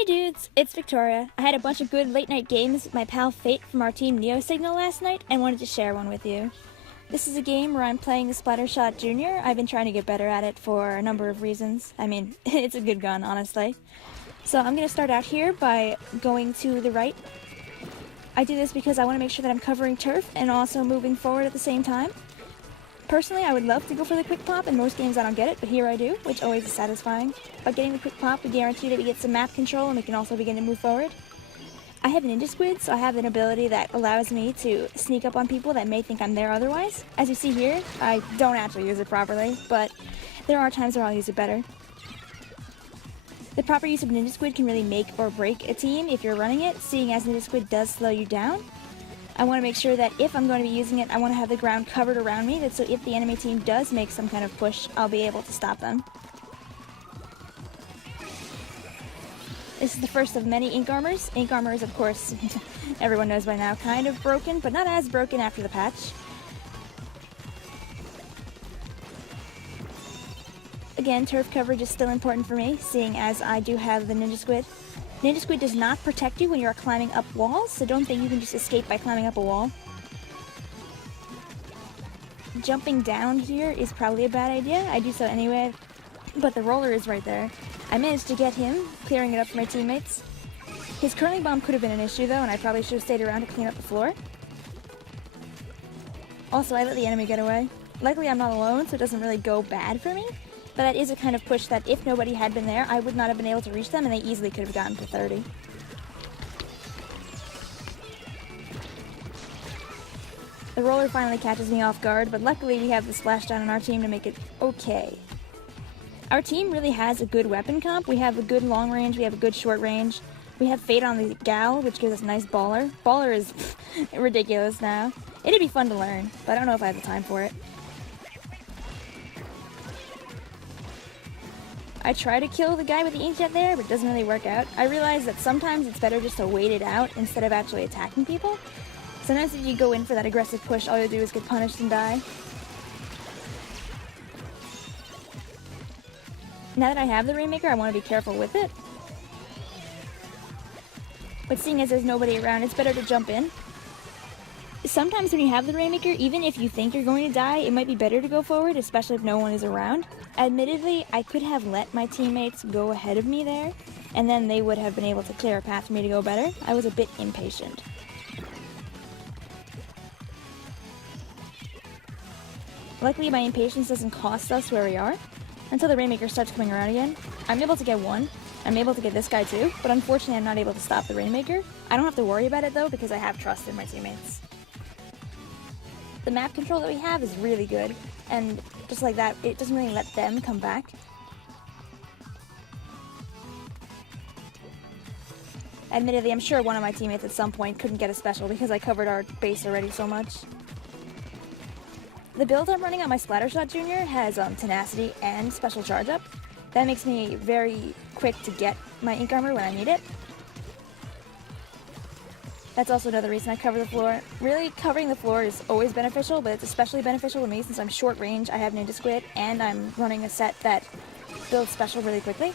Hey dudes, it's Victoria. I had a bunch of good late night games with my pal Fate from our team Neo Signal last night and wanted to share one with you. This is a game where I'm playing the Splattershot Jr. I've been trying to get better at it for a number of reasons. I mean, it's a good gun, honestly. So I'm going to start out here by going to the right. I do this because I want to make sure that I'm covering turf and also moving forward at the same time. Personally, I would love to go for the quick pop. In most games I don't get it, but here I do, which always is satisfying. By getting the quick pop, we guarantee that we get some map control and we can also begin to move forward. I have Ninja Squid, so I have an ability that allows me to sneak up on people that may think I'm there otherwise. As you see here, I don't actually use it properly, but there are times where I'll use it better. The proper use of Ninja Squid can really make or break a team if you're running it, seeing as Ninja Squid does slow you down. I want to make sure that if I'm going to be using it, I want to have the ground covered around me, so if the enemy team does make some kind of push, I'll be able to stop them. This is the first of many ink armors. Ink armor is, of course, everyone knows by now, kind of broken, but not as broken after the patch. Again, turf coverage is still important for me, seeing as I do have the Ninja Squid. Ninja Squid does not protect you when you are climbing up walls, so don't think you can just escape by climbing up a wall. Jumping down here is probably a bad idea. I do so anyway, but the roller is right there. I managed to get him, clearing it up for my teammates. His curling bomb could have been an issue though, and I probably should have stayed around to clean up the floor. Also, I let the enemy get away. Luckily I'm not alone, so it doesn't really go bad for me. But that is a kind of push that if nobody had been there, I would not have been able to reach them, and they easily could have gotten to 30. The roller finally catches me off guard, but luckily we have the splashdown on our team to make it okay. Our team really has a good weapon comp. We have a good long range, we have a good short range. We have Fate on the Gal, which gives us a nice baller. Baller is ridiculous now. It'd be fun to learn, but I don't know if I have the time for it. I try to kill the guy with the inkjet there, but it doesn't really work out. I realize that sometimes it's better just to wait it out instead of actually attacking people. Sometimes if you go in for that aggressive push, all you'll do is get punished and die. Now that I have the Rainmaker, I want to be careful with it. But seeing as there's nobody around, it's better to jump in. Sometimes when you have the Rainmaker, even if you think you're going to die, it might be better to go forward, especially if no one is around. Admittedly, I could have let my teammates go ahead of me there, and then they would have been able to clear a path for me to go better. I was a bit impatient. Luckily, my impatience doesn't cost us where we are, until the Rainmaker starts coming around again. I'm able to get one. I'm able to get this guy too, but unfortunately I'm not able to stop the Rainmaker. I don't have to worry about it though, because I have trust in my teammates. The map control that we have is really good, and just like that, it doesn't really let them come back. Admittedly, I'm sure one of my teammates at some point couldn't get a special because I covered our base already so much. The build I'm running on my Splattershot Jr. has tenacity and special charge up. That makes me very quick to get my ink armor when I need it. That's also another reason I cover the floor. Really, covering the floor is always beneficial, but it's especially beneficial to me since I'm short range, I have Ninja Squid, and I'm running a set that builds special really quickly.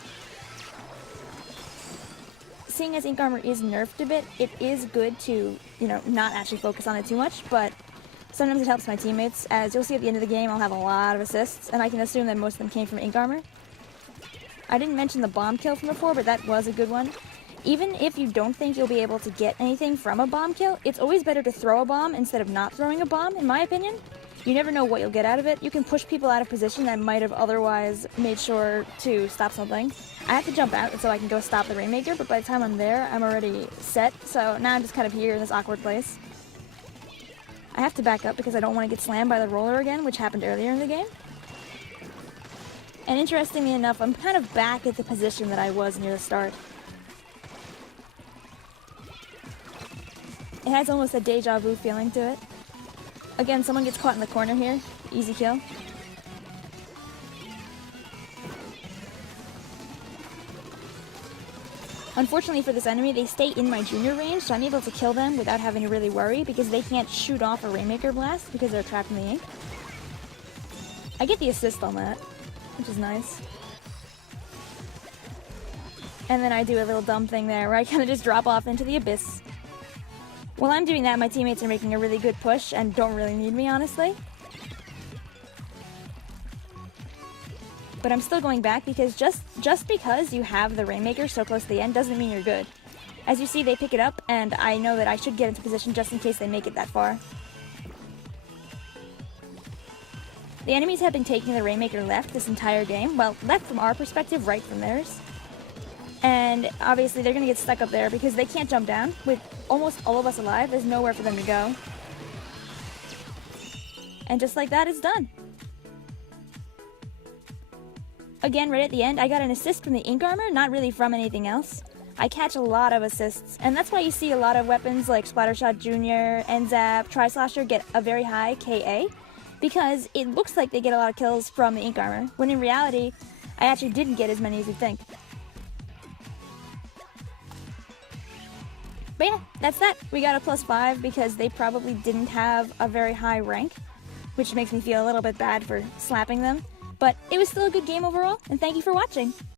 Seeing as ink armor is nerfed a bit, it is good to, not actually focus on it too much, but sometimes it helps my teammates. As you'll see at the end of the game, I'll have a lot of assists, and I can assume that most of them came from ink armor. I didn't mention the bomb kill from before, but that was a good one. Even if you don't think you'll be able to get anything from a bomb kill, it's always better to throw a bomb instead of not throwing a bomb, in my opinion. You never know what you'll get out of it. You can push people out of position that might have otherwise made sure to stop something. I have to jump out so I can go stop the Rainmaker, but by the time I'm there, I'm already set, so now I'm just kind of here in this awkward place. I have to back up because I don't want to get slammed by the roller again, which happened earlier in the game. And interestingly enough, I'm kind of back at the position that I was near the start. It has almost a deja vu feeling to it. Again, someone gets caught in the corner here. Easy kill. Unfortunately for this enemy, they stay in my junior range, so I'm able to kill them without having to really worry because they can't shoot off a Rainmaker blast because they're trapped in the ink. I get the assist on that, which is nice. And then I do a little dumb thing there where I kind of just drop off into the abyss. While I'm doing that, my teammates are making a really good push and don't really need me, honestly. But I'm still going back because just because you have the Rainmaker so close to the end doesn't mean you're good. As you see, they pick it up, and I know that I should get into position just in case they make it that far. The enemies have been taking the Rainmaker left this entire game. Well, left from our perspective, right from theirs. And obviously they're going to get stuck up there because they can't jump down. With almost all of us alive, there's nowhere for them to go. And just like that, it's done. Again, right at the end, I got an assist from the ink armor, not really from anything else. I catch a lot of assists, and that's why you see a lot of weapons like Splattershot Jr., N-Zap, Tri-Slasher get a very high KA, because it looks like they get a lot of kills from the ink armor, when in reality, I actually didn't get as many as you'd think. But yeah, that's that. We got a +5 because they probably didn't have a very high rank, which makes me feel a little bit bad for slapping them. But it was still a good game overall, and thank you for watching.